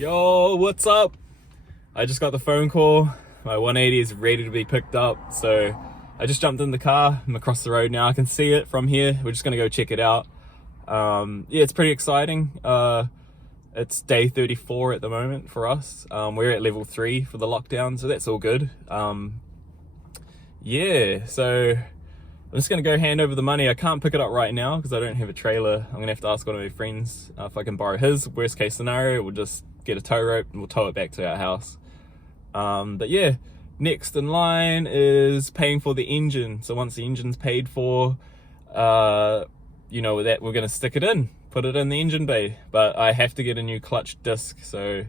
Yo, what's up? I just got the phone call. My 180 is ready to be picked up. So I just jumped in the car. I'm across the road now. I can see it from here. We're just gonna go check it out. Yeah, it's pretty exciting. It's day 34 at the moment for us. We're at level 3 for the lockdown, so that's all good. Yeah, so I'm just gonna go hand over the money. I can't pick it up right now because I don't have a trailer. I'm gonna have to ask one of my friends if I can borrow his. Worst case scenario, we'll just get a tow rope and we'll tow it back to our house. But yeah, next in line is paying for the engine. So once the engine's paid for, you know, that we're gonna stick it in, put it in the engine bay. But I have to get a new clutch disc, so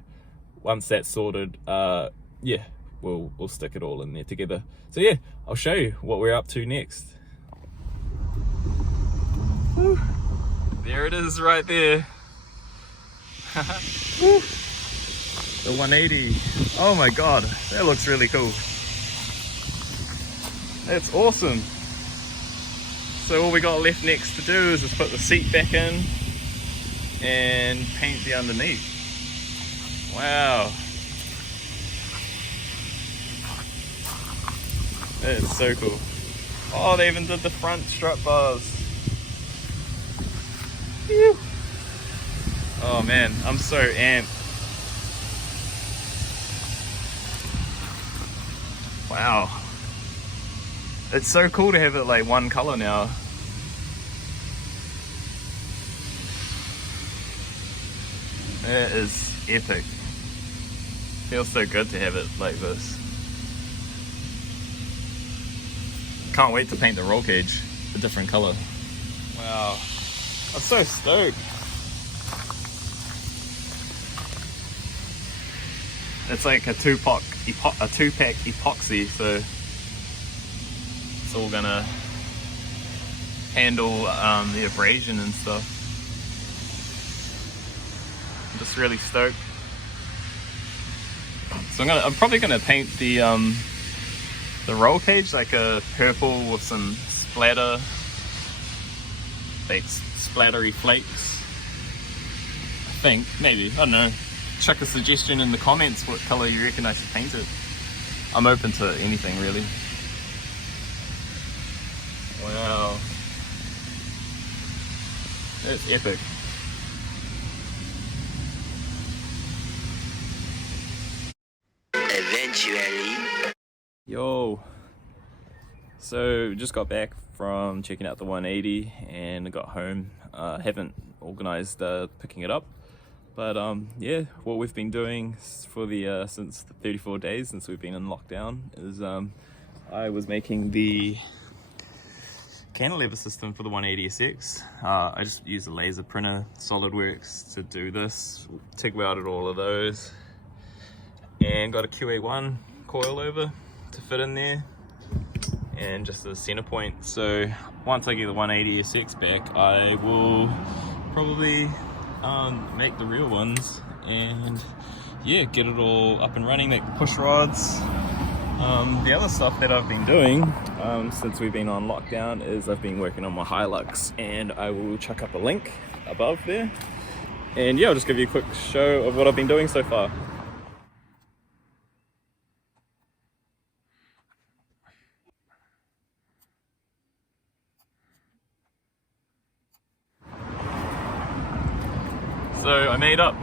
once that's sorted, yeah, we'll stick it all in there together. So yeah, I'll show you what we're up to next. Woo. There it is right there. The 180. Oh my god, that looks really cool. That's awesome. So all we got left next to do is just put the seat back in and paint the underneath. Wow. That is so cool. Oh, they even did the front strut bars. Phew. Oh man, I'm so amped. Wow. It's so cool to have it like one color now. It is epic. Feels so good to have it like this. Can't wait to paint the roll cage a different color. Wow. I'm so stoked. It's like a two-pack epoxy, so it's all gonna handle the abrasion and stuff. I'm just really stoked. So I'm probably gonna paint the roll cage like a purple with some splatter, like splattery flakes. I think, maybe, I don't know. Chuck a suggestion in the comments what color you reckon I should paint it. I'm open to anything really. Wow. That's epic. Eventually. Yo. So just got back from checking out the 180 and got home. Haven't organized picking it up. But yeah, what we've been doing for the since the 34 days since we've been in lockdown is I was making the cantilever system for the 180SX. I just used a laser printer, SolidWorks, to do this. TIG welded all of those and got a QA1 coilover to fit in there and just a center point. So once I get the 180SX back, I will probably make the real ones and yeah, get it all up and running, make the push rods. The other stuff that I've been doing since we've been on lockdown is I've been working on my Hilux, and I will chuck up a link above there, and yeah, I'll just give you a quick show of what I've been doing so far. So I made up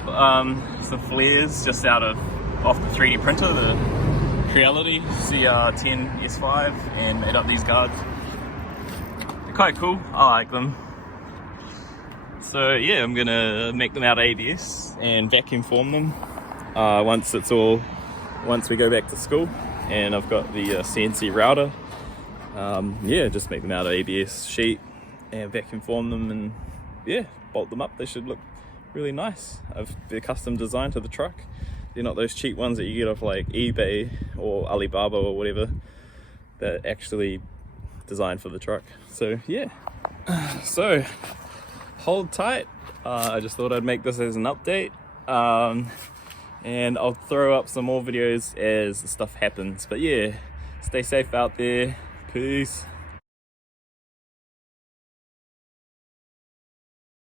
some flares just off the 3D printer, the Reality CR10 S5, and made up these guards. They're quite cool, I like them. So yeah, I'm gonna make them out of ABS and vacuum form them once we go back to school, and I've got the CNC router. Yeah, just make them out of ABS sheet and vacuum form them, and yeah, bolt them up. They should look really nice. They're custom designed to the truck. They're not those cheap ones that you get off like eBay or Alibaba or whatever. They're actually designed for the truck. So yeah, so hold tight. I just thought I'd make this as an update, and I'll throw up some more videos as the stuff happens. But yeah, stay safe out there. Peace.